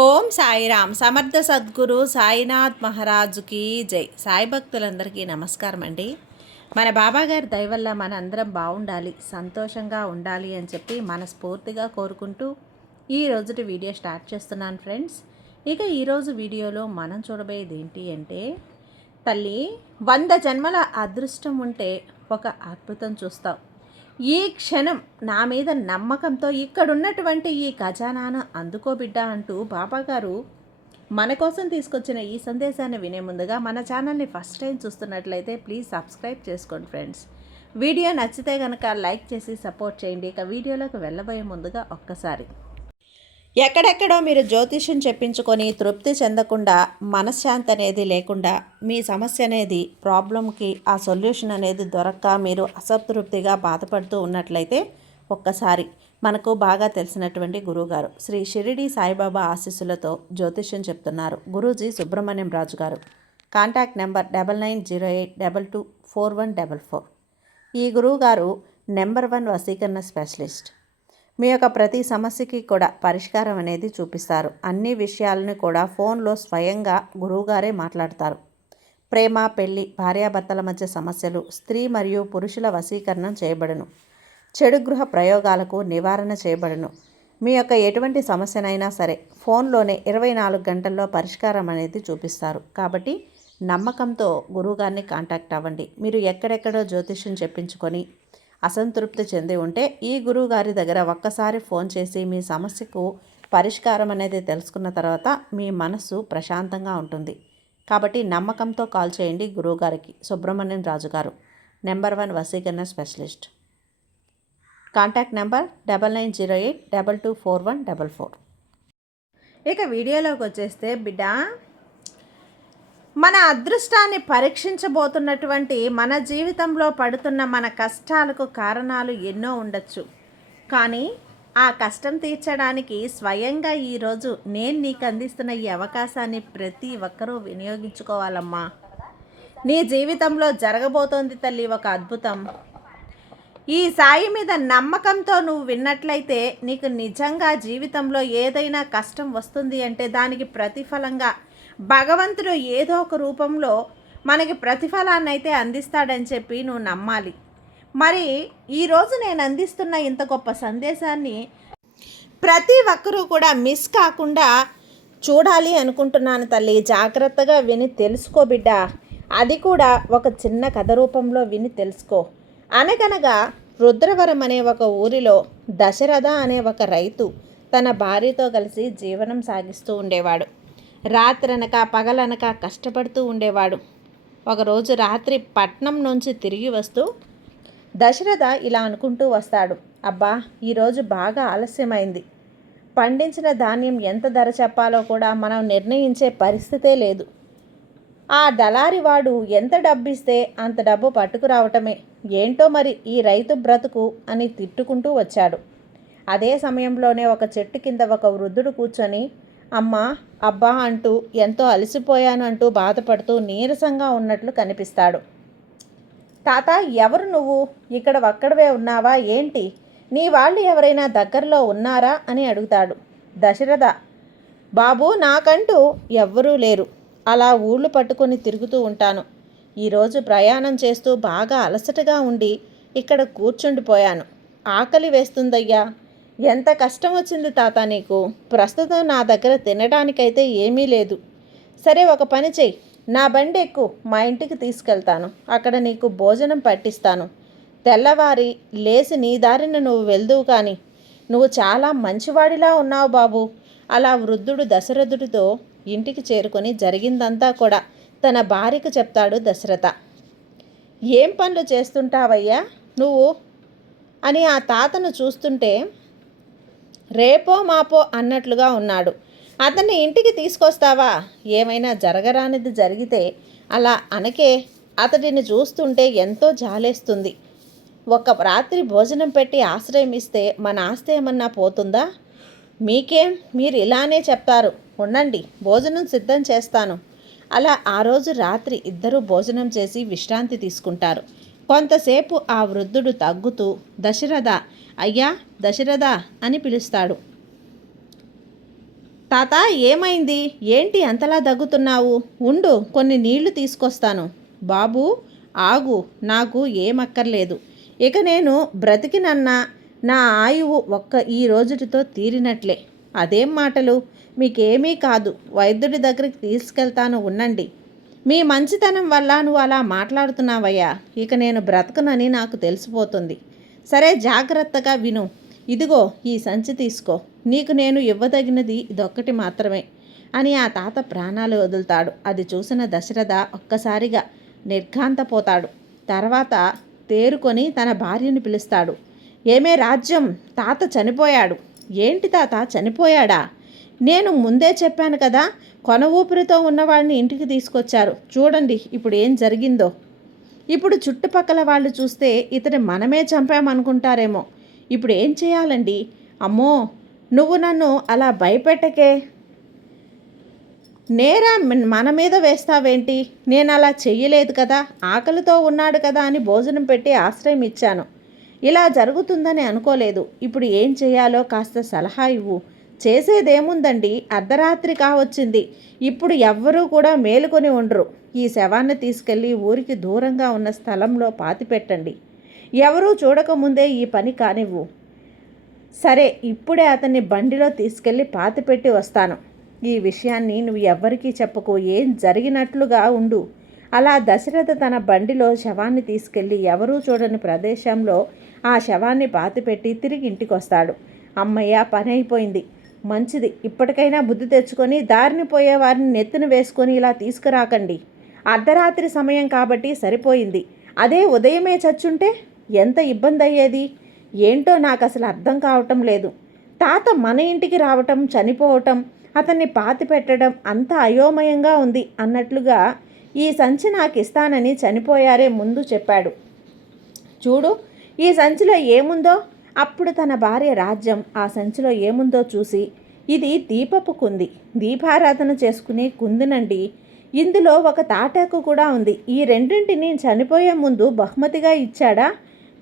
ఓం సాయిరామ్. సమర్థ సద్గురు సాయినాథ్ మహారాజుకి జై. సాయి భక్తులందరికీ నమస్కారం అండి. మన బాబాగారి దయ వల్ల మన అందరం బాగుండాలి, సంతోషంగా ఉండాలి అని చెప్పి మనస్ఫూర్తిగా కోరుకుంటూ ఈ రోజుటి వీడియో స్టార్ట్ చేస్తున్నాను ఫ్రెండ్స్. ఇక ఈరోజు వీడియోలో మనం చూడబోయేది ఏంటి అంటే, తల్లి 100 జన్మల అదృష్టం ఉంటే ఒక అద్భుతం చూస్తావు. ఈ క్షణం నా మీద నమ్మకంతో ఇక్కడున్నటువంటి ఈ ఖజానాను అందుకో బిడ్డ అంటూ బాబాగారు మన కోసం తీసుకొచ్చిన ఈ సందేశాన్ని వినే ముందుగా మన ఛానల్ని ఫస్ట్ టైం చూస్తున్నట్లయితే ప్లీజ్ సబ్స్క్రైబ్ చేసుకోండి ఫ్రెండ్స్. వీడియో నచ్చితే కనుక లైక్ చేసి సపోర్ట్ చేయండి. ఇక వీడియోలోకి వెళ్ళబోయే ముందుగా ఒక్కసారి ఎక్కడెక్కడో మీరు జ్యోతిష్యం చెప్పించుకొని తృప్తి చెందకుండా, మనశ్శాంతి అనేది లేకుండా, మీ సమస్య అనేది ప్రాబ్లంకి ఆ సొల్యూషన్ అనేది దొరక్క మీరు అసంతృప్తిగా బాధపడుతూ ఉన్నట్లయితే ఒక్కసారి మనకు బాగా తెలిసినటువంటి గురువుగారు శ్రీ షిరిడి సాయిబాబా ఆశీస్సులతో జ్యోతిష్యం చెప్తున్నారు గురూజీ సుబ్రహ్మణ్యం రాజు గారు. Contact number 9908224144. ఈ గురువుగారు నెంబర్ 1 వశీకరణ స్పెషలిస్ట్. మీ యొక్క ప్రతి సమస్యకి కూడా పరిష్కారం అనేది చూపిస్తారు. అన్ని విషయాలను కూడా ఫోన్లో స్వయంగా గురువుగారే మాట్లాడతారు. ప్రేమ, పెళ్లి, భార్యాభర్తల మధ్య సమస్యలు, స్త్రీ మరియు పురుషుల వశీకరణం చేయబడును. చెడు గృహ ప్రయోగాలకు నివారణ చేయబడును. మీ యొక్క ఎటువంటి సమస్యనైనా సరే ఫోన్లోనే 24 గంటల్లో పరిష్కారం అనేది చూపిస్తారు. కాబట్టి నమ్మకంతో గురువుగారిని కాంటాక్ట్ అవ్వండి. మీరు ఎక్కడెక్కడో జ్యోతిష్యం చెప్పించుకొని అసంతృప్తి చెంది ఉంటే ఈ గురువు గారి దగ్గర ఒక్కసారి ఫోన్ చేసి మీ సమస్యకు పరిష్కారం అనేది తెలుసుకున్న తర్వాత మీ మనసు ప్రశాంతంగా ఉంటుంది. కాబట్టి నమ్మకంతో కాల్ చేయండి గురువుగారికి. సుబ్రహ్మణ్యం రాజు గారు, నెంబర్ 1 వశీకరణ స్పెషలిస్ట్. Contact number 9908224144. ఇక వీడియోలోకి వచ్చేస్తే బిడ్డ, మన అదృష్టాన్ని పరీక్షించబోతున్నటువంటి మన జీవితంలో పడుతున్న మన కష్టాలకు కారణాలు ఎన్నో ఉండొచ్చు. కానీ ఆ కష్టం తీర్చడానికి స్వయంగా ఈరోజు నేను నీకు అందిస్తున్న ఈ అవకాశాన్ని ప్రతి ఒక్కరూ వినియోగించుకోవాలమ్మా. నీ జీవితంలో జరగబోతోంది తల్లి ఒక అద్భుతం. ఈ సాయి మీద నమ్మకంతో నువ్వు విన్నట్లయితే నీకు నిజంగా జీవితంలో ఏదైనా కష్టం వస్తుంది అంటే దానికి ప్రతిఫలంగా భగవంతుడు ఏదో ఒక రూపంలో మనకి ప్రతిఫలాన్ని అయితే అందిస్తాడని చెప్పి నువ్వు నమ్మాలి. మరి ఈరోజు నేను అందిస్తున్న ఇంత గొప్ప సందేశాన్ని ప్రతి ఒక్కరూ కూడా మిస్ కాకుండా చూడాలి అనుకుంటున్నాను తల్లి. జాగ్రత్తగా విని తెలుసుకో బిడ్డ. అది కూడా ఒక చిన్న కథ రూపంలో విని తెలుసుకో. అనగనగా రుద్రవరం అనే ఒక ఊరిలో దశరథ అనే ఒక రైతు తన భార్యతో కలిసి జీవనం సాగిస్తూ ఉండేవాడు. రాత్రనక పగలనక కష్టపడుతూ ఉండేవాడు. ఒకరోజు రాత్రి పట్నం నుంచి తిరిగి వస్తూ దశరథ ఇలా అనుకుంటూ వస్తాడు, అబ్బా ఈరోజు బాగా ఆలస్యమైంది. పండించిన ధాన్యం ఎంత ధర చెప్పాలో కూడా మనం నిర్ణయించే పరిస్థితే లేదు. ఆ దళారివాడు ఎంత డబ్బిస్తే అంత డబ్బు పట్టుకురావటమే. ఏంటో మరి ఈ రైతు బ్రతుకు అని తిట్టుకుంటూ వచ్చాడు. అదే సమయంలోనే ఒక చెట్టు కింద ఒక వృద్ధుడు కూర్చొని అమ్మా, అబ్బా అంటూ ఎంతో అలసిపోయాను అంటూ బాధపడుతూ నీరసంగా ఉన్నట్లు కనిపిస్తాడు. తాత, ఎవరు నువ్వు? ఇక్కడ ఒక్కడవే ఉన్నావా ఏంటి? నీ వాళ్ళు ఎవరైనా దగ్గరలో ఉన్నారా అని అడుగుతాడు. దశరథ, బాబు నాకంటూ ఎవ్వరూ లేరు. అలా ఊళ్ళు పట్టుకొని తిరుగుతూ ఉంటాను. ఈరోజు ప్రయాణం చేస్తూ బాగా అలసటగా ఉండి ఇక్కడ కూర్చుండిపోయాను. ఆకలి వేస్తుందయ్యా. ఎంత కష్టం వచ్చింది తాత నీకు? ప్రస్తుతం నా దగ్గర తినడానికైతే ఏమీ లేదు. సరే ఒక పని చెయ్యి, నా బండి ఎక్కు, మా ఇంటికి తీసుకెళ్తాను. అక్కడ నీకు భోజనం పట్టిస్తాను. తెల్లవారి లేచి నీ దారిన నువ్వు వెళ్దువు కానీ. నువ్వు చాలా మంచివాడిలా ఉన్నావు బాబు. అలా వృద్ధుడు దశరథుడితో ఇంటికి చేరుకొని జరిగిందంతా కూడా తన భార్యకు చెప్తాడు దశరథ. ఏం పనులు చేస్తుంటావయ్యా నువ్వు అని ఆ తాతను చూస్తుంటే రేపో మాపో అన్నట్లుగా ఉన్నాడు. అతన్ని ఇంటికి తీసుకొస్తావా? ఏమైనా జరగరానిది జరిగితే అలా అనకే. అతడిని చూస్తుంటే ఎంతో జాలేస్తుంది. ఒక రాత్రి భోజనం పెట్టి ఆశ్రయం ఇస్తే మన ఆస్తి ఏమన్నా పోతుందా? మీకేం, మీరు ఇలానే చెప్తారు. ఉండండి, భోజనం సిద్ధం చేస్తాను. అలా ఆ రోజు రాత్రి ఇద్దరూ భోజనం చేసి విశ్రాంతి తీసుకుంటారు. కొంతసేపు ఆ వృద్ధుడు తగ్గుతూ దశరథ, అయ్యా దశరథ అని పిలుస్తాడు. తాత ఏమైంది? ఏంటి అంతలా దగ్గుతున్నావు? ఉండు, కొన్ని నీళ్లు తీసుకొస్తాను. బాబు ఆగు, నాకు ఏమక్కర్లేదు. ఇక నేను బ్రతికినన్నా నా ఆయువు ఈ రోజుటితో తీరినట్లే. అదేం మాటలు? మీకేమీ కాదు, వైద్యుడి దగ్గరికి తీసుకెళ్తాను, ఉండండి. మీ మంచితనం వల్ల నువ్వు అలా మాట్లాడుతున్నావయ్యా. ఇక నేను బ్రతకనని నాకు తెలిసిపోతుంది. సరే, జాగ్రత్తగా విను. ఇదిగో ఈ సంచి తీసుకో. నీకు నేను ఇవ్వదగినది ఇదొక్కటి మాత్రమే అని ఆ తాత ప్రాణాలు వదులుతాడు. అది చూసిన దశరథ ఒక్కసారిగా నిర్ఘాంతపోతాడు. తర్వాత తేరుకొని తన భార్యను పిలుస్తాడు. ఏమే రాజ్యం, తాత చనిపోయాడు. ఏంటి తాత చనిపోయాడా? నేను ముందే చెప్పాను కదా, కొన ఊపిరితో ఉన్నవాడిని ఇంటికి తీసుకొచ్చారు. చూడండి ఇప్పుడు ఏం జరిగిందో. ఇప్పుడు చుట్టుపక్కల వాళ్ళు చూస్తే ఇతని మనమే చంపామనుకుంటారేమో. ఇప్పుడు ఏం చేయాలండి? అమ్మో, నువ్వు నన్ను అలా భయపెట్టకే. నేరా మన మీద వేస్తావేంటి? నేను అలా చెయ్యలేదు కదా. ఆకలితో ఉన్నాడు కదా అని భోజనం పెట్టి ఆశ్రయం ఇచ్చాను. ఇలా జరుగుతుందని అనుకోలేదు. ఇప్పుడు ఏం చేయాలో కాస్త సలహా ఇవ్వు. చేసేదేముందండి, అర్ధరాత్రి కావచ్చింది. ఇప్పుడు ఎవ్వరూ కూడా మేలుకొని ఉండరు. ఈ శవాన్ని తీసుకెళ్ళి ఊరికి దూరంగా ఉన్న స్థలంలో పాతిపెట్టండి. ఎవరూ చూడకముందే ఈ పని కానివ్వు. సరే, ఇప్పుడే అతన్ని బండిలో తీసుకెళ్ళి పాతిపెట్టి వస్తాను. ఈ విషయాన్ని నువ్వు ఎవ్వరికీ చెప్పకు. ఏం జరిగినట్లుగా ఉండు. అలా దశరథ తన బండిలో శవాన్ని తీసుకెళ్ళి ఎవరూ చూడని ప్రదేశంలో ఆ శవాన్ని పాతిపెట్టి తిరిగి ఇంటికి వస్తాడు. అమ్మయ్య, పని అయిపోయింది. మంచిది, ఇప్పటికైనా బుద్ధి తెచ్చుకొని దారిని పోయే వారిని నెత్తిన వేసుకొని ఇలా తీసుకురాకండి. అర్ధరాత్రి సమయం కాబట్టి సరిపోయింది. అదే ఉదయమే చచ్చుంటే ఎంత ఇబ్బంది అయ్యేది. ఏంటో నాకు అసలు అర్థం కావటం లేదు. తాత మన ఇంటికి రావటం, చనిపోవటం, అతన్ని పాతి పెట్టడం అంత అయోమయంగా ఉంది అన్నట్లుగా ఈ సంచి నాకు ఇస్తానని చనిపోయారే ముందు చెప్పాడు. చూడు, ఈ సంచిలో ఏముందో. అప్పుడు తన భార్య రాజ్యం ఆ సంచిలో ఏముందో చూసి, ఇది దీపపు కుంది, దీపారాధన చేసుకునే కుందినండి. ఇందులో ఒక తాటాకు కూడా ఉంది. ఈ రెండింటిని చనిపోయే ముందు బహుమతిగా ఇచ్చాడా?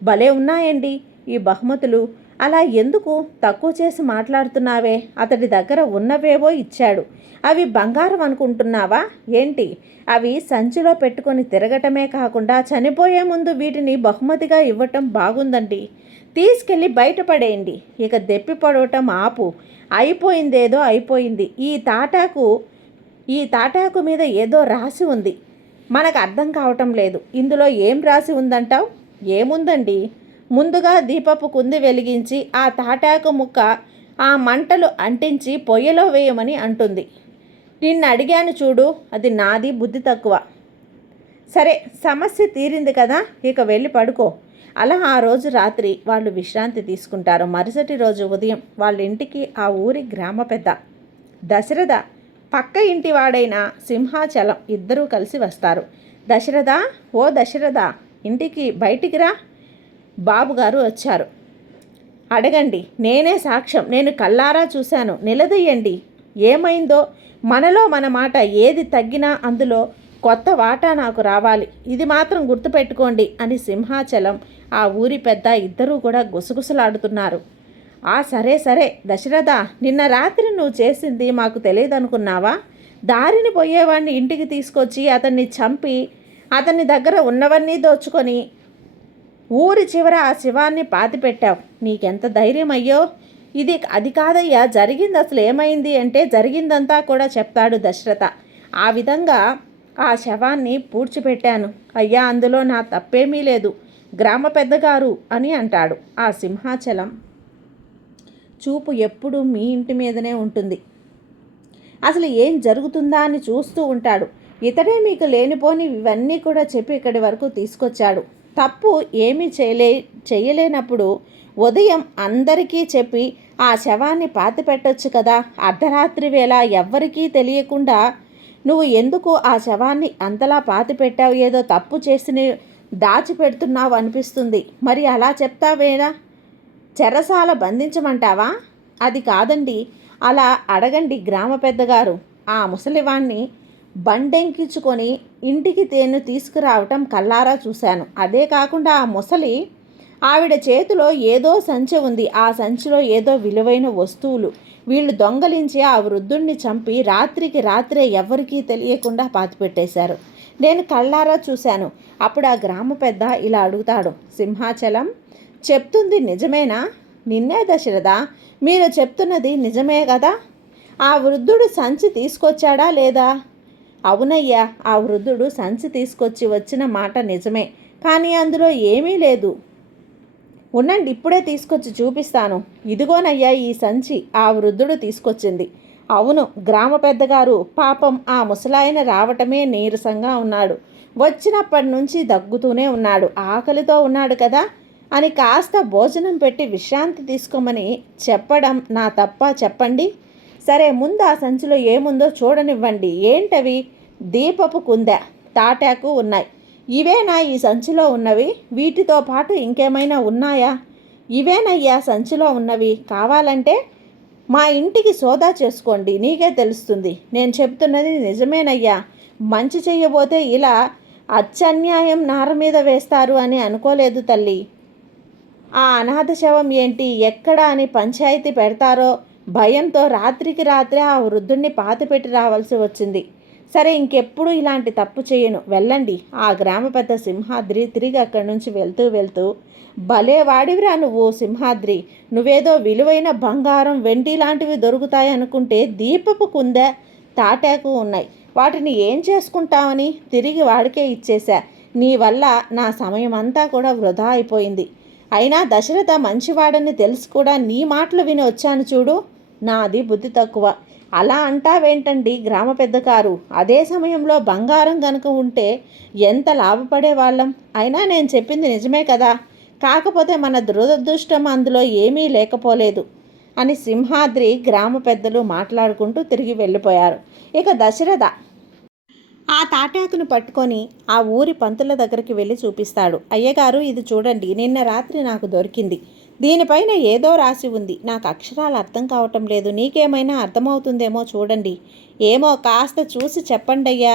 భలే ఉన్నాయండి ఈ బహుమతులు. అలా ఎందుకు తక్కువ చేసి మాట్లాడుతున్నావే? అతడి దగ్గర ఉన్నవేవో ఇచ్చాడు. అవి బంగారం అనుకుంటున్నావా ఏంటి? అవి సంచిలో పెట్టుకొని తిరగటమే కాకుండా చనిపోయే ముందు వీటిని బహుమతిగా ఇవ్వటం బాగుందండి. తీసుకెళ్ళి బయటపడేయండి. ఇక దెప్పి పడవటం ఆపు. అయిపోయిందేదో అయిపోయింది. ఈ తాటాకు మీద ఏదో రాసి ఉంది. మనకు అర్థం కావటం లేదు. ఇందులో ఏం రాసి ఉందంటావు? ఏముందండి, ముందుగా దీపపు కుంది వెలిగించి ఆ తాటాకు ముక్క ఆ మంటలు అంటించి పొయ్యిలో వేయమని అంటుంది. నిన్ను అడిగాను చూడు, అది నాది బుద్ధి తక్కువ. సరే, సమస్య తీరింది కదా, ఇక వెళ్ళి పడుకో. అలా ఆ రోజు రాత్రి వాళ్ళు విశ్రాంతి తీసుకుంటారు. మరుసటి రోజు ఉదయం వాళ్ళ ఇంటికి ఆ ఊరి గ్రామ పెద్ద దశరథ, పక్క ఇంటి వాడైన సింహాచలం ఇద్దరూ కలిసి వస్తారు. దశరథ, ఓ దశరథ, ఇంటికి బయటికి రా. బాబుగారు వచ్చారు. అడగండి, నేనే సాక్ష్యం. నేను కల్లారా చూశాను. నిలదీయండి. ఏమైందో? మనలో మన మాట ఏది తగ్గినా అందులో కొత్త వాటా నాకు రావాలి. ఇది మాత్రం గుర్తుపెట్టుకోండి అని సింహాచలం, ఆ ఊరి పెద్ద ఇద్దరూ కూడా గుసగుసలాడుతున్నారు. సరే సరే దశరథ, నిన్న రాత్రి నువ్వు చేసింది మాకు తెలియదనుకున్నావా? దారిని పోయేవాడిని ఇంటికి తీసుకొచ్చి అతన్ని చంపి అతని దగ్గర ఉన్నవన్నీ దోచుకొని ఊరి చివర ఆ శవాన్ని పాతిపెట్టావు. నీకెంత ధైర్యం అయ్యో! అది కాదయ్యా, జరిగింది అసలు ఏమైంది అంటే జరిగిందంతా కూడా చెప్తాడు దశరథ. ఆ విధంగా ఆ శవాన్ని పూడ్చిపెట్టాను అయ్యా, అందులో నా తప్పేమీ లేదు, గ్రామ పెద్దగారు అని అంటాడు. ఆ సింహాచలం చూపు ఎప్పుడూ మీ ఇంటి మీదనే ఉంటుంది. అసలు ఏం జరుగుతుందా అని చూస్తూ ఉంటాడు. ఇతడే మీకు లేనిపోని ఇవన్నీ కూడా చెప్పి ఇక్కడి వరకు తీసుకొచ్చాడు. తప్పు ఏమీ చేయలేనప్పుడు ఉదయం అందరికీ చెప్పి ఆ శవాన్ని పాతిపెట్టొచ్చు కదా. అర్ధరాత్రి వేళ ఎవ్వరికీ తెలియకుండా నువ్వు ఎందుకు ఆ శవాన్ని అంతలా పాతిపెట్టావు? ఏదో తప్పు చేసి దాచిపెడుతున్నావు అనిపిస్తుంది. మరి అలా చెప్తావేనా? చెరసాల బంధించమంటావా? అది కాదండి, అలా అడగండి గ్రామ పెద్దగారు. ఆ ముసలివాణ్ణి బండెంకించుకొని ఇంటికి తీసుకురావటం కల్లారా చూశాను. అదే కాకుండా ఆ ముసలి ఆవిడ చేతిలో ఏదో సంచి ఉంది. ఆ సంచిలో ఏదో విలువైన వస్తువులు, వీళ్ళు దొంగలించి ఆ వృద్ధుణ్ణి చంపి రాత్రికి రాత్రే ఎవరికీ తెలియకుండా పాతిపెట్టేశారు. నేను కళ్ళారా చూశాను. అప్పుడు ఆ గ్రామ పెద్ద ఇలా అడుగుతాడు, సింహాచలం చెప్తుంది నిజమేనా? నిన్నే దశరథ, మీరు చెప్తున్నది నిజమే కదా? ఆ వృద్ధుడు సంచి తీసుకొచ్చాడా లేదా? అవునయ్యా, ఆ వృద్ధుడు సంచి తీసుకొచ్చి వచ్చిన మాట నిజమే, కానీ అందులో ఏమీ లేదు. ఉండండి, ఇప్పుడే తీసుకొచ్చి చూపిస్తాను. ఇదిగోనయ్యా ఈ సంచి ఆ వృద్ధుడు తీసుకొచ్చింది. అవును, గ్రామ పెద్దగారు పాపం ఆ ముసలాయన రావటమే నీరసంగా ఉన్నాడు. వచ్చినప్పటి నుంచి దగ్గుతూనే ఉన్నాడు. ఆకలితో ఉన్నాడు కదా అని కాస్త భోజనం పెట్టి విశ్రాంతి తీసుకోమని చెప్పడం నా తప్ప చెప్పండి. సరే, ముందు ఆ సంచిలో ఏముందో చూడనివ్వండి. ఏంటవి? దీపపు కుందె, తాటాకు ఉన్నాయి. ఇవేనా ఈ సంచిలో ఉన్నవి? వీటితో పాటు ఇంకేమైనా ఉన్నాయా? ఇవేనయ్యా సంచిలో ఉన్నవి. కావాలంటే మా ఇంటికి సోదా చేసుకోండి, నీకే తెలుస్తుంది. నేను చెప్తున్నది నిజమేనయ్యా. మంచి చెయ్యబోతే ఇలా అత్యన్యాయం నార మీద వేస్తారు అని అనుకోలేదు తల్లి. ఆ అనాథ శవం ఏంటి, ఎక్కడ అని పంచాయతీ పెడతారో భయంతో రాత్రికి రాత్రే ఆ వృద్ధుణ్ణి పాతిపెట్టి రావాల్సి వచ్చింది. సరే, ఇంకెప్పుడు ఇలాంటి తప్పు చేయను, వెళ్ళండి. ఆ గ్రామ పెద్ద సింహాద్రి తిరిగి అక్కడి నుంచి వెళ్తూ వెళ్తూ, భలే వాడివిరా నువ్వు సింహాద్రి. నువ్వేదో విలువైన బంగారం వెండి లాంటివి దొరుకుతాయి అనుకుంటే దీపపు కుందె, తాటాకు ఉన్నాయి. వాటిని ఏం చేసుకుంటామని తిరిగి వాడికే ఇచ్చేశా. నీ వల్ల నా సమయం అంతా కూడా వృధా అయిపోయింది. అయినా దశరథ మంచివాడని తెలిసి కూడా నీ మాటలు విని వచ్చాను చూడు. నాది బుద్ధి తక్కువ. అలా అంటావేంటండి గ్రామ పెద్దగారు? అదే సమయంలో బంగారం కనుక ఉంటే ఎంత లాభపడేవాళ్ళం. అయినా నేను చెప్పింది నిజమే కదా, కాకపోతే మన దురదృష్టం అందులో ఏమీ లేకపోలేదు అని సింహాద్రి గ్రామ పెద్దలు మాట్లాడుకుంటూ తిరిగి వెళ్ళిపోయారు. ఇక దశరథ ఆ తాటాకును పట్టుకొని ఆ ఊరి పంతుల దగ్గరికి వెళ్ళి చూపిస్తాడు. అయ్యగారు, ఇది చూడండి, నిన్న రాత్రి నాకు దొరికింది. దీనిపైన ఏదో రాసి ఉంది. నాకు అక్షరాలు అర్థం కావటం లేదు. నీకేమైనా అర్థమవుతుందేమో చూడండి. ఏమో, కాస్త చూసి చెప్పండి అయ్యా.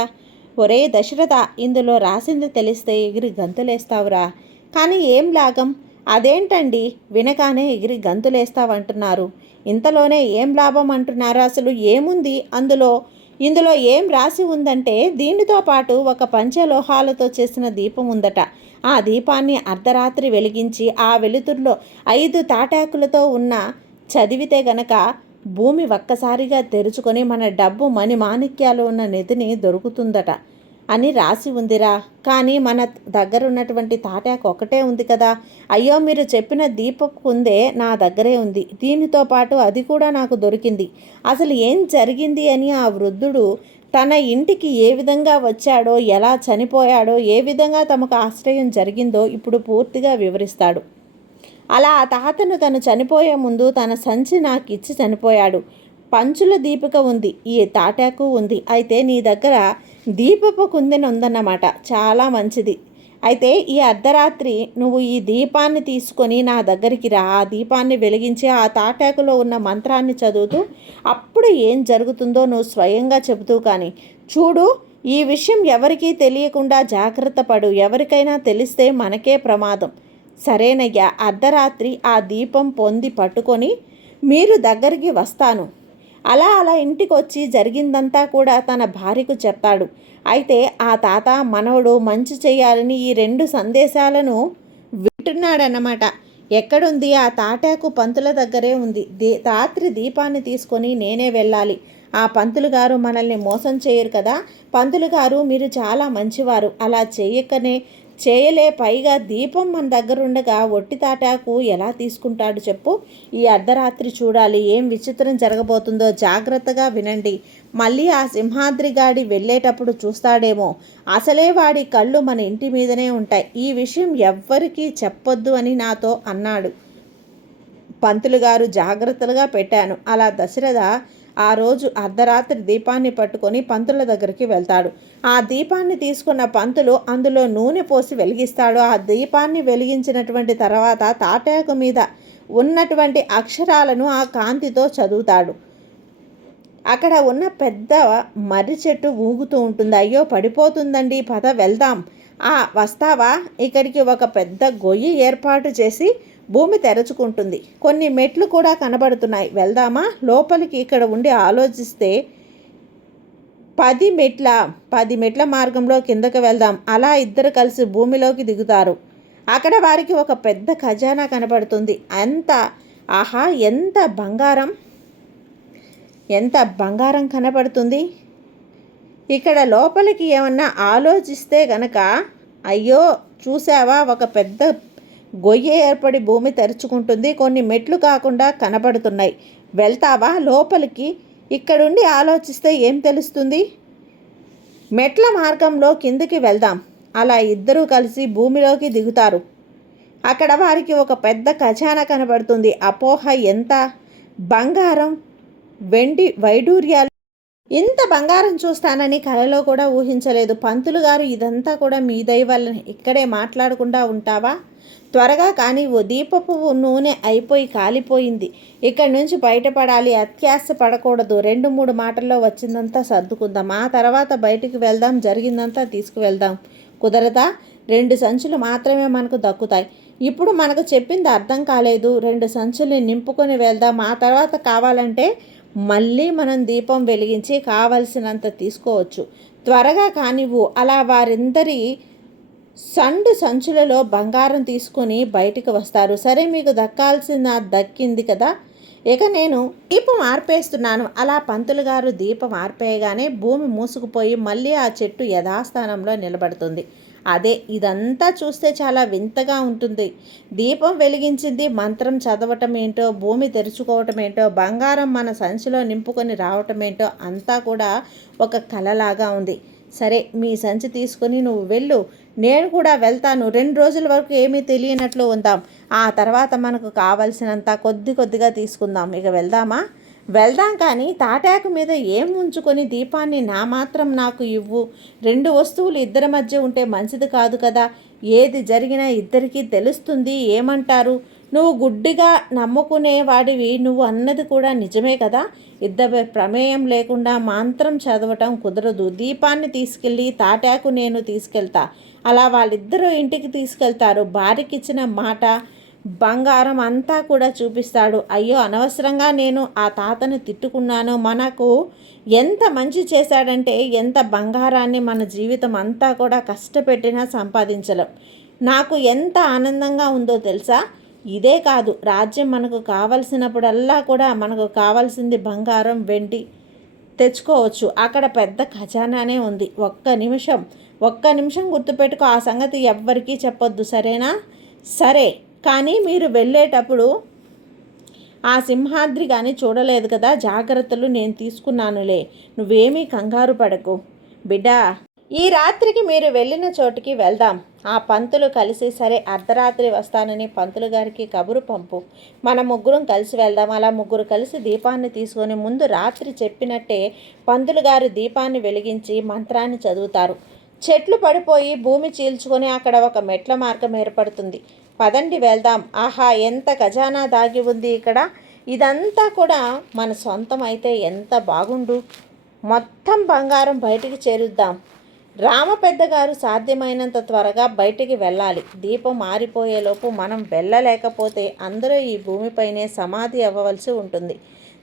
ఒరే దశరథ, ఇందులో రాసింది తెలిస్తే ఎగిరి గంతులేస్తావురా. కానీ ఏం లాభం? అదేంటండి, వినగానే ఎగిరి గంతులేస్తావంటున్నారు. ఇంతలోనే ఏం లాభం అంటున్నారు? అసలు ఏముంది ఇందులో ఏం రాసి ఉందంటే, దీనితో పాటు ఒక పంచలోహాలతో చేసిన దీపం ఉందట. ఆ దీపాన్ని అర్ధరాత్రి వెలిగించి ఆ వెలుతురులో 5 తాటాకులతో ఉన్న చదివితే గనక భూమి ఒక్కసారిగా తెరుచుకొని మన డబ్బు మణిమాణిక్యాలు ఉన్న నిధిని దొరుకుతుందట అని రాసి ఉందిరా. కానీ మన దగ్గర ఉన్నటువంటి తాటాకు ఒకటే ఉంది కదా. అయ్యో, మీరు చెప్పిన దీపపు కుందే నా దగ్గరే ఉంది. దీనితో పాటు అది కూడా నాకు దొరికింది. అసలు ఏం జరిగింది అని ఆ వృద్ధుడు తన ఇంటికి ఏ విధంగా వచ్చాడో, ఎలా చనిపోయాడో, ఏ విధంగా తమకు ఆశ్రయం జరిగిందో ఇప్పుడు పూర్తిగా వివరిస్తాడు. అలా ఆ తాతను తను చనిపోయే ముందు తన సంచి నాకు ఇచ్చి చనిపోయాడు. పంచుల దీపిక ఉంది, ఈ తాటాకు ఉంది. అయితే నీ దగ్గర దీపపు కుందెన ఉందన్నమాట. చాలా మంచిది. అయితే ఈ అర్ధరాత్రి నువ్వు ఈ దీపాన్ని తీసుకొని నా దగ్గరికి రా. ఆ దీపాన్ని వెలిగించి ఆ తాటాకులో ఉన్న మంత్రాన్ని చదువుతూ అప్పుడు ఏం జరుగుతుందో నువ్వు స్వయంగా చెబుతూ కానీ చూడు. ఈ విషయం ఎవరికీ తెలియకుండా జాగ్రత్త పడు. ఎవరికైనా తెలిస్తే మనకే ప్రమాదం. సరేనయ్యా, అర్ధరాత్రి ఆ దీపం పొంది పట్టుకొని మీరు దగ్గరికి వస్తాను. అలా ఇంటికి వచ్చి జరిగిందంతా కూడా తన భార్యకు చెప్తాడు. అయితే ఆ తాత మనవడు మంచి చేయాలని ఈ 2 సందేశాలను వింటున్నాడన్నమాట. ఎక్కడుంది? ఆ తాటాకు పంతుల దగ్గరే ఉంది. రాత్రి దీపాన్ని తీసుకొని నేనే వెళ్ళాలి. ఆ పంతులు గారు మనల్ని మోసం చేయరు కదా. పంతులు గారు, మీరు చాలా మంచివారు. అలా చేయలే. పైగా దీపం మన దగ్గర ఉండగా ఒట్టి తాటాకు ఎలా తీసుకుంటాడు చెప్పు. ఈ అర్ధరాత్రి చూడాలి, ఏం విచిత్రం జరగబోతుందో. జాగ్రత్తగా వినండి. మళ్ళీ ఆ సింహాద్రి గాడి వెళ్ళేటప్పుడు చూస్తాడేమో. అసలే వాడి కళ్ళు మన ఇంటి మీదనే ఉంటాయి. ఈ విషయం ఎవ్వరికీ చెప్పొద్దు అని నాతో అన్నాడు. పంతులు గారు జాగ్రత్తలుగా పెట్టాను. అలా దశరథ ఆ రోజు అర్ధరాత్రి దీపాన్ని పట్టుకొని పంతుల దగ్గరికి వెళ్తాడు. ఆ దీపాన్ని తీసుకున్న పంతులు అందులో నూనె పోసి వెలిగిస్తాడు. ఆ దీపాన్ని వెలిగించినటువంటి తర్వాత తాటాకు మీద ఉన్నటువంటి అక్షరాలను ఆ కాంతితో చదువుతాడు. అక్కడ ఉన్న పెద్ద మర్రి చెట్టు ఊగుతూ ఉంటుంది. అయ్యో, పడిపోతుందండి, పద వెళ్దాం. వస్తావా? ఇక్కడికి ఒక పెద్ద గొయ్యి ఏర్పాటు చేసి భూమి తెరుచుకుంటుంది. కొన్ని మెట్లు కూడా కనబడుతున్నాయి. వెళ్దామా? లోపలికి ఇక్కడ ఉండి ఆలోచిస్తే 10 మెట్ల మార్గంలో కిందకు వెళ్దాం. అలా ఇద్దరు కలిసి భూమిలోకి దిగుతారు. అక్కడ వారికి ఒక పెద్ద ఖజానా కనబడుతుంది. ఆహా, ఎంత బంగారం కనబడుతుంది. ఇక్కడ లోపలికి ఏమన్నా ఆలోచిస్తే గనక, అయ్యో చూసావా, ఒక పెద్ద గొయ్య ఏర్పడి భూమి తెరుచుకుంటుంది. కొన్ని మెట్లు కాకుండా కనబడుతున్నాయి. వెళ్తావా లోపలికి? ఇక్కడుండి ఆలోచిస్తే ఏం తెలుస్తుంది? మెట్ల మార్గంలో కిందికి వెళ్దాం. అలా ఇద్దరూ కలిసి భూమిలోకి దిగుతారు. అక్కడ వారికి ఒక పెద్ద ఖజానా కనబడుతుంది. అపోహ! ఎంత బంగారం, వెండి వైడూర్యాలు! ఇంత బంగారం చూస్తానని కలలో కూడా ఊహించలేదు. పంతులు గారు, ఇదంతా కూడా మీ దయ వల్లనే. ఇక్కడే మాట్లాడకుండా ఉంటావా? త్వరగా కానీ, ఓ దీపపు నూనె అయిపోయి కాలిపోయింది. ఇక్కడి నుంచి బయటపడాలి. అత్యాశ పడకూడదు. 2-3 మాటల్లో వచ్చిందంతా సర్దుకుందాం. ఆ తర్వాత బయటికి వెళ్దాం. జరిగిందంతా తీసుకువెళ్దాం. కుదరదా? 2 సంచులు మాత్రమే మనకు దక్కుతాయి. ఇప్పుడు మనకు చెప్పింది అర్థం కాలేదు. 2 సంచుల్ని నింపుకొని వెళ్దాం. ఆ తర్వాత కావాలంటే మళ్ళీ మనం దీపం వెలిగించి కావలసినంత తీసుకోవచ్చు. త్వరగా కానివ్వు. అలా వారిందరి సంచులలో బంగారం తీసుకొని బయటికి వస్తారు. సరే, మీకు దక్కింది కదా, ఇక నేను దీపం ఆర్పేస్తున్నాను. అలా పంతులు గారు దీపం ఆర్పేయగానే భూమి మూసుకుపోయి మళ్ళీ ఆ చెట్టు యథాస్థానంలో నిలబడుతుంది. ఇదంతా చూస్తే చాలా వింతగా ఉంటుంది. దీపం వెలిగించింది, మంత్రం చదవటం ఏంటో, భూమి తెరుచుకోవటం ఏంటో, బంగారం మన సంచిలో నింపుకొని రావటం ఏంటో అంతా కూడా ఒక కలలాగా ఉంది. సరే, మీ సంచి తీసుకొని నువ్వు వెళ్ళు, నేను కూడా వెళ్తాను. 2 రోజుల వరకు ఏమీ తెలియనట్లు ఉందాం. ఆ తర్వాత మనకు కావలసినంత కొద్దిగా తీసుకుందాం. ఇక వెళ్దామా? వెళ్దాం. కానీ తాటాకు మీద ఏం ఉంచుకొని దీపాన్ని నాకు ఇవ్వు. 2 వస్తువులు ఇద్దరి మధ్య ఉంటే మంచిది కాదు కదా. ఏది జరిగినా ఇద్దరికీ తెలుస్తుంది. ఏమంటారు? నువ్వు గుడ్డిగా నమ్ముకునేవాడివి. నువ్వు అన్నది కూడా నిజమే కదా. ఇద్దరి ప్రమేయం లేకుండా మంత్రం చదవటం కుదరదు. దీపాన్ని తీసుకెళ్ళి తాటాకు నేను తీసుకెళ్తా. అలా వాళ్ళిద్దరూ ఇంటికి తీసుకెళ్తారు. భార్యకిచ్చిన మాట, బంగారం అంతా కూడా చూపిస్తాడు. అయ్యో, అనవసరంగా నేను ఆ తాతను తిట్టుకున్నాను. మనకు ఎంత మంచి చేశాడంటే, ఎంత బంగారాన్ని మన జీవితం అంతా కూడా కష్టపెట్టినా సంపాదించలేం. నాకు ఎంత ఆనందంగా ఉందో తెలుసా? ఇదే కాదు, రాజ్యం మనకు కావలసినప్పుడల్లా కూడా మనకు కావాల్సింది బంగారం, వెండి తెచ్చుకోవచ్చు. అక్కడ పెద్ద ఖజానానే ఉంది. ఒక్క నిమిషం గుర్తుపెట్టుకో. ఆ సంగతి ఎవ్వరికీ చెప్పొద్దు, సరేనా? సరే, కానీ మీరు వెళ్ళేటప్పుడు ఆ సింహాద్రి కానీ చూడలేదు కదా. జాగ్రత్తలు నేను తీసుకున్నానులే. నువ్వేమీ కంగారు పడకు బిడ్డా. ఈ రాత్రికి మీరు వెళ్ళిన చోటికి వెళ్దాం. ఆ పంతులు కలిసి, సరే అర్ధరాత్రి వస్తానని పంతులు గారికి కబురు పంపు. మన ముగ్గురం కలిసి వెళ్దాం. అలా ముగ్గురు కలిసి దీపాన్ని తీసుకొని ముందు రాత్రి చెప్పినట్టే పంతులు గారు దీపాన్ని వెలిగించి మంత్రాన్ని చదువుతారు. చెట్లు పడిపోయి భూమి చీల్చుకొని అక్కడ ఒక మెట్ల మార్గం ఏర్పడుతుంది. పదండి వెళ్దాం. ఆహా, ఎంత ఖజానా దాగి ఉంది ఇక్కడ. ఇదంతా కూడా మన సొంతం అయితే ఎంత బాగుండు. మొత్తం బంగారం బయటికి చేరుద్దాం. రామపెద్దగారు సాధ్యమైనంత త్వరగా బయటికి వెళ్ళాలి. దీపం ఆరిపోయేలోపు మనం వెళ్ళలేకపోతే అందరూ ఈ భూమిపైనే సమాధి అవ్వవలసి ఉంటుంది.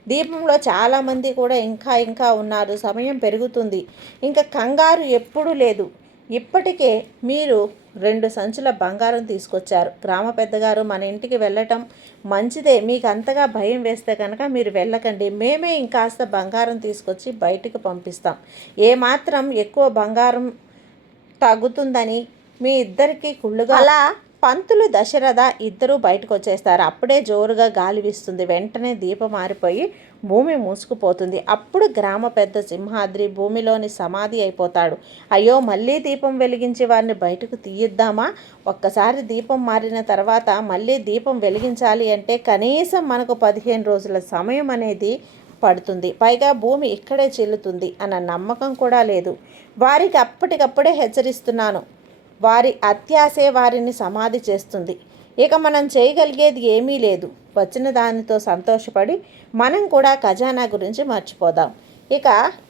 దీపంలో చాలామంది కూడా ఇంకా ఉన్నారు. సమయం పెరుగుతుంది. ఇంకా కంగారు ఎప్పుడూ లేదు. ఇప్పటికే మీరు 2 సంచుల బంగారం తీసుకొచ్చారు. గ్రామ పెద్దగారు మన ఇంటికి వెళ్ళటం మంచిదే. మీకు అంతగా భయం వేస్తే కనుక మీరు వెళ్ళకండి. మేమే ఇంకాస్త బంగారం తీసుకొచ్చి బయటికి పంపిస్తాం. ఏమాత్రం ఎక్కువ బంగారం తగ్గుతుందని మీ ఇద్దరికీ కుళ్ళుగా. అలా పంతులు, దశరథ ఇద్దరూ బయటకు వచ్చేస్తారు. అప్పుడే జోరుగా గాలి వీస్తుంది. వెంటనే దీపం మారిపోయి భూమి మూసుకుపోతుంది. అప్పుడు గ్రామ పెద్ద సింహాద్రి భూమిలోని సమాధి అయిపోతాడు. అయ్యో, మళ్ళీ దీపం వెలిగించి వారిని బయటకు తీయిద్దామా? ఒక్కసారి దీపం మారిన తర్వాత మళ్ళీ దీపం వెలిగించాలి అంటే కనీసం మనకు 15 రోజుల సమయం అనేది పడుతుంది. పైగా భూమి ఇక్కడే చెల్లుతుంది అన్న నమ్మకం కూడా లేదు. వారికి అప్పటికప్పుడే హెచ్చరిస్తున్నాను. వారి అత్యాశే వారిని సమాధి చేస్తుంది. ఇక మనం చేయగలిగేది ఏమీ లేదు. వచ్చిన దానితో సంతోషపడి మనం కూడా ఖజానా గురించి మర్చిపోదాం. ఇక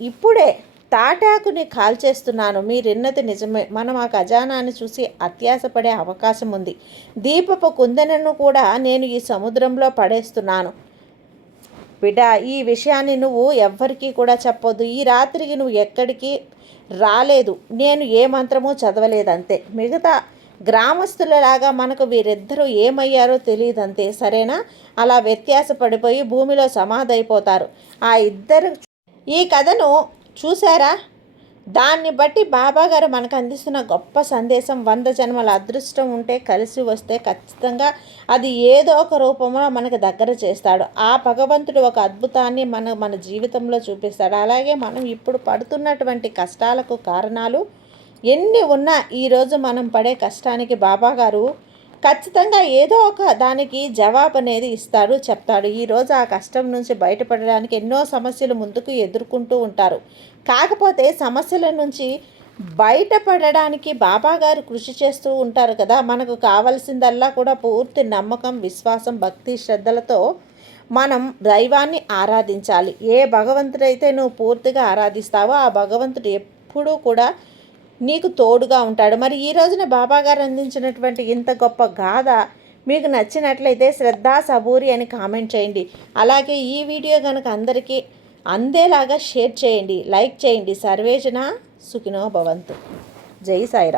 ఇప్పుడే తాటాకుని కాల్చేస్తున్నాను, మీరిన్నది నిజమే. మనం ఆ ఖజానాన్ని చూసి అత్యాశపడే అవకాశం ఉంది. దీపపు కుందెనను కూడా నేను ఈ సముద్రంలో పడేస్తున్నాను. బిడ్డ, ఈ విషయాన్ని నువ్వు ఎవ్వరికీ కూడా చెప్పొద్దు. ఈ రాత్రికి నువ్వు ఎక్కడికి రాలేదు, నేను ఏ మంత్రమూ చదవలేదంతే. మిగతా గ్రామస్తులలాగా మనకు వీరిద్దరూ ఏమయ్యారో తెలియదంతే, సరేనా? అలా వ్యత్యాస పడిపోయి భూమిలో సమాధైపోతారు ఆ ఇద్దరు. ఈ కథను చూసారా? దాన్ని బట్టి బాబాగారు మనకు అందిస్తున్న గొప్ప సందేశం, 100 జన్మల అదృష్టం ఉంటే కలిసి వస్తే ఖచ్చితంగా అది ఏదో ఒక రూపంలో మనకు దగ్గర చేస్తాడు. ఆ భగవంతుడు ఒక అద్భుతాన్ని మన జీవితంలో చూపిస్తాడు. అలాగే మనం ఇప్పుడు పడుతున్నటువంటి కష్టాలకు కారణాలు ఎన్ని ఉన్నా ఈరోజు మనం పడే కష్టానికి బాబాగారు ఖచ్చితంగా ఏదో ఒక దానికి జవాబు అనేది ఇస్తాడు, చెప్తాడు. ఈరోజు ఆ కష్టం నుంచి బయటపడడానికి ఎన్నో సమస్యలు ముందుకు ఎదుర్కొంటూ ఉంటారు. కాకపోతే సమస్యల నుంచి బయటపడడానికి బాబాగారు కృషి చేస్తూ ఉంటారు కదా. మనకు కావాల్సిందల్లా కూడా పూర్తి నమ్మకం, విశ్వాసం, భక్తి, శ్రద్ధలతో మనం దైవాన్ని ఆరాధించాలి. ఏ భగవంతుడైతే నువ్వు పూర్తిగా ఆరాధిస్తావో ఆ భగవంతుడు ఎప్పుడూ కూడా నీకు తోడుగా ఉంటాడు. మరి ఈ రోజున బాబాగారు అందించినటువంటి ఇంత గొప్ప గాథ మీకు నచ్చినట్లయితే శ్రద్ధ సబూరి అని కామెంట్ చేయండి. అలాగే ఈ వీడియో కనుక అందరికీ అందేలాగా షేర్ చేయండి, లైక్ చేయండి. సర్వేజన సుఖినో భవంతు. జై సాయిరామ్.